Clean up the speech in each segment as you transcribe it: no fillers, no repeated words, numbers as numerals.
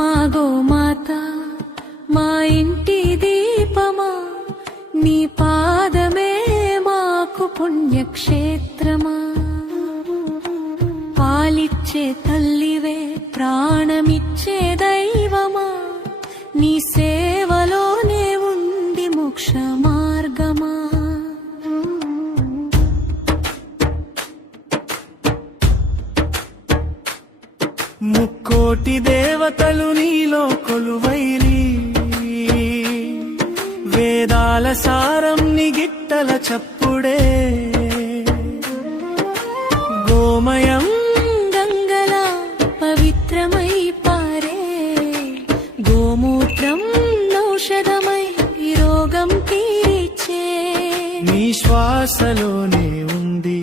అమ్మా గోమాత మా ఇంటి దీపమా, నీ పాదమే మాకు పుణ్యక్షేత్రమా. పాలిచ్చే తల్లివే ప్రాణమిచ్చే దైవమా, నీ సేవలోనే ఉంది మోక్ష మార్గమా. ముక్కోటి దేవతలు నీలో కొలువైరి, వేదాల సారం నీ గిట్టల చప్పుడే. గోమయం గంగలా పవిత్రమై పారే, గోమూత్రం ఔషధమై రోగం తీర్చే. నీ శ్వాసలోనే ఉంది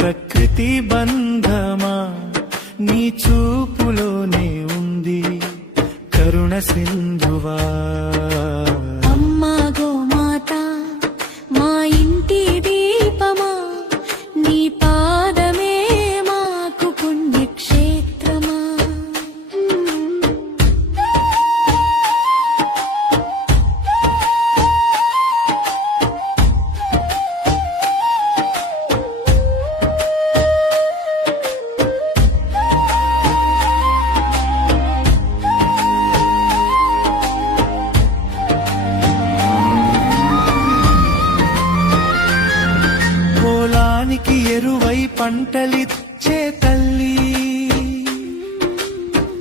ప్రకృతి బంధమా, నీ చూపులోనే ఉంది కరుణ సింధువా. అమ్మా గోమాత మా ఇంటి దీపమా, నీ పాదమే మాకు పుణ్యక్షేత్రమా. పొలానికి ఎరువై పంటలిచ్చే తల్లి,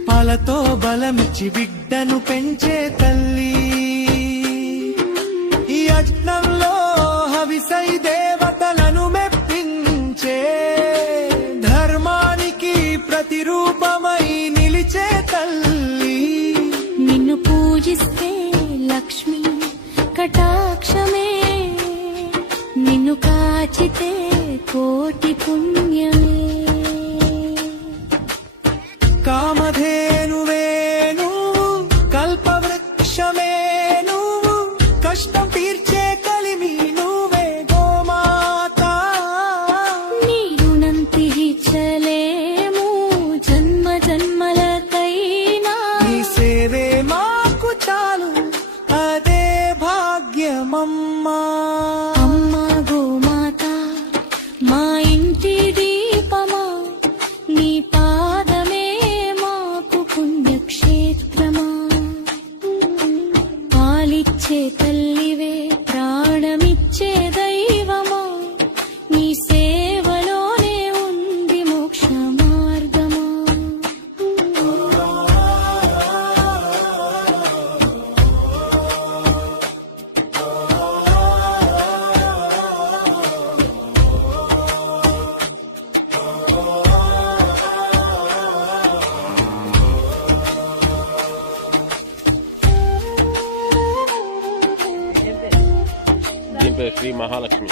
పాలతో బలమిచ్చి బిడ్డను పెంచే తల్లి. ఈ యజ్ఞంలో హవిసై దేవతలను మెప్పించే, ధర్మానికి ప్రతిరూపమై నిలిచే తల్లి. నిన్ను పూజిస్తే లక్ష్మి కటాక్షమే, నిన్ను కాచితే కోటి పుణ్యమే. కామధేనువే నువ్వు, కల్పవృక్షమే నువ్వు, కష్టం తీర్చే కలిమి నువ్వే గోమాత. నీ రుణం తీర్చలేము జన్మ జన్మలకైనా, నీ సేవే మాకు చాలు అదే భాగ్యమమ్మా. అమ్మా గోమాత మా ఇంటి దీపమా, నీ పాదమే మాకు పుణ్యక్షేత్రమా. పాలిచ్చే తల్లివే ప్రాణమిచ్చే దైవమా, నీ సేవలోనే ఉంది మోక్ష మార్గమా. దీని పేరు శ్రీ మహాలక్ష్మి.